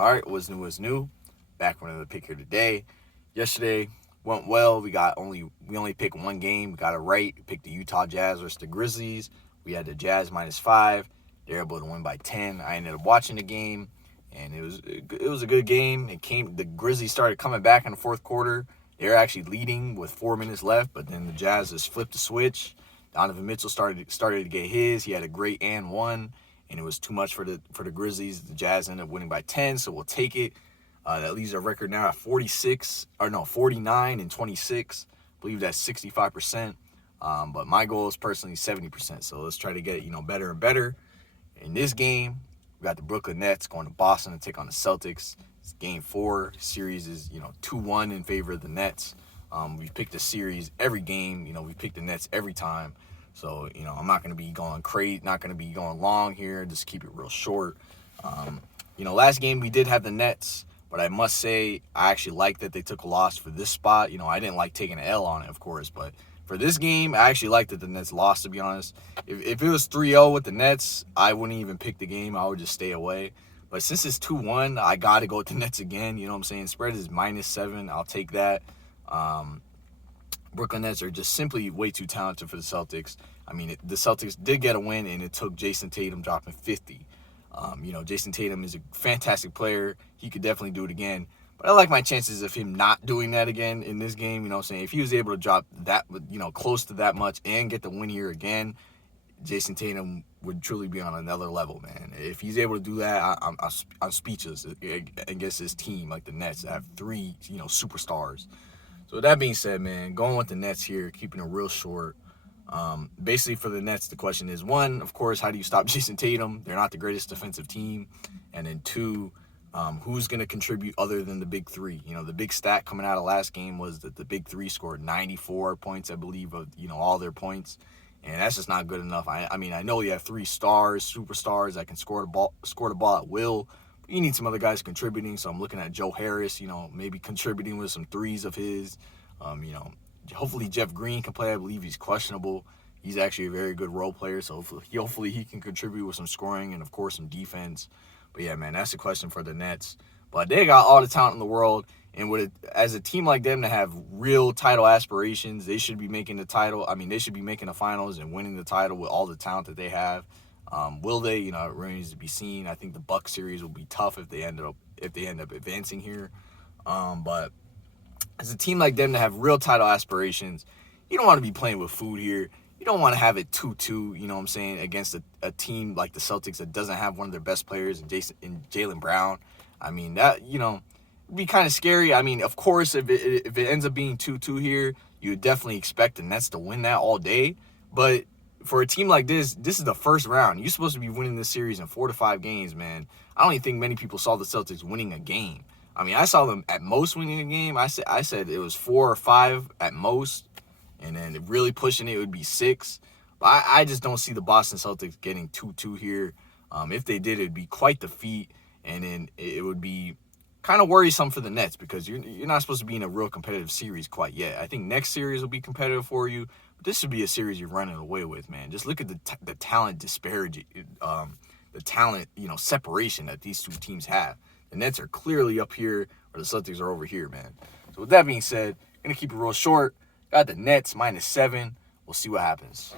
All right, what's new? What's new? Back with another pick here today. Yesterday went well. We only picked one game. We got it right. We picked the Utah Jazz versus the Grizzlies. We had the Jazz -5. They were able to win by 10. I ended up watching the game, and it was a good game. The Grizzlies started coming back in the fourth quarter. They were actually leading with 4 minutes left, but then the Jazz just flipped the switch. Donovan Mitchell started to get his. He had a great and one, and it was too much for the Grizzlies. The Jazz ended up winning by 10, so we'll take it. That leaves our record now at 49 and 26. I believe that's 65%. But my goal is personally 70%. So let's try to get it, better and better. In this game, we got the Brooklyn Nets going to Boston to take on the Celtics. It's game 4. Series is 2-1 in favor of the Nets. We've picked the series every game. We picked the Nets every time. So, I'm not going to be going crazy, not going to be going long here. Just keep it real short. Last game we did have the Nets, but I must say I actually like that they took a loss for this spot. I didn't like taking an L on it, of course, but for this game, I actually like that the Nets lost, to be honest. If it was 3-0 with the Nets, I wouldn't even pick the game. I would just stay away. But since it's 2-1, I got to go with the Nets again. You know what I'm saying? Spread is -7. I'll take that. Brooklyn Nets are just simply way too talented for the Celtics. I mean, the Celtics did get a win, and it took Jason Tatum dropping 50. Jason Tatum is a fantastic player. He could definitely do it again. But I like my chances of him not doing that again in this game. If he was able to drop that, close to that much and get the win here again, Jason Tatum would truly be on another level, man. If he's able to do that, I'm speechless against his team, like the Nets, that have 3, superstars. So with that being said, man, going with the Nets here, keeping it real short. Basically, for the Nets, the question is, 1, of course, how do you stop Jason Tatum? They're not the greatest defensive team. And then 2, who's going to contribute other than the big 3? The big stat coming out of last game was that the big 3 scored 94 points, I believe, of, all their points. And that's just not good enough. I mean, I know you have 3 superstars that can score the ball at will. But you need some other guys contributing. So I'm looking at Joe Harris, maybe contributing with some threes of his. Hopefully Jeff Green can play. I believe he's questionable. He's actually a very good role player, so hopefully he can contribute with some scoring and, of course, some defense. But, yeah, man, that's the question for the Nets. But they got all the talent in the world, and as a team like them to have real title aspirations, they should be making the title. I mean, they should be making the finals and winning the title with all the talent that they have. Will they? It remains to be seen. I think the Bucks series will be tough if they end up advancing here. But as a team like them to have real title aspirations, you don't want to be playing with food here. You don't want to have it 2-2, against a team like the Celtics that doesn't have one of their best players in Jaylen Brown. I mean, that, it'd be kind of scary. I mean, of course, if it ends up being 2-2 here, you would definitely expect the Nets to win that all day. But for a team like this is the first round. You're supposed to be winning this series in 4 to 5 games, man. I don't even think many people saw the Celtics winning a game. I mean, I saw them at most winning a game. I said it was 4 or 5 at most, and then really pushing it would be 6. But I just don't see the Boston Celtics getting 2-2 here. If they did, it'd be quite the feat, and then it would be kind of worrisome for the Nets because you're not supposed to be in a real competitive series quite yet. I think next series will be competitive for you, but this should be a series you're running away with, man. Just look at the talent disparity, the talent separation that these two teams have. The Nets are clearly up here, or the Celtics are over here, man. So with that being said, going to keep it real short. Got the Nets -7. We'll see what happens.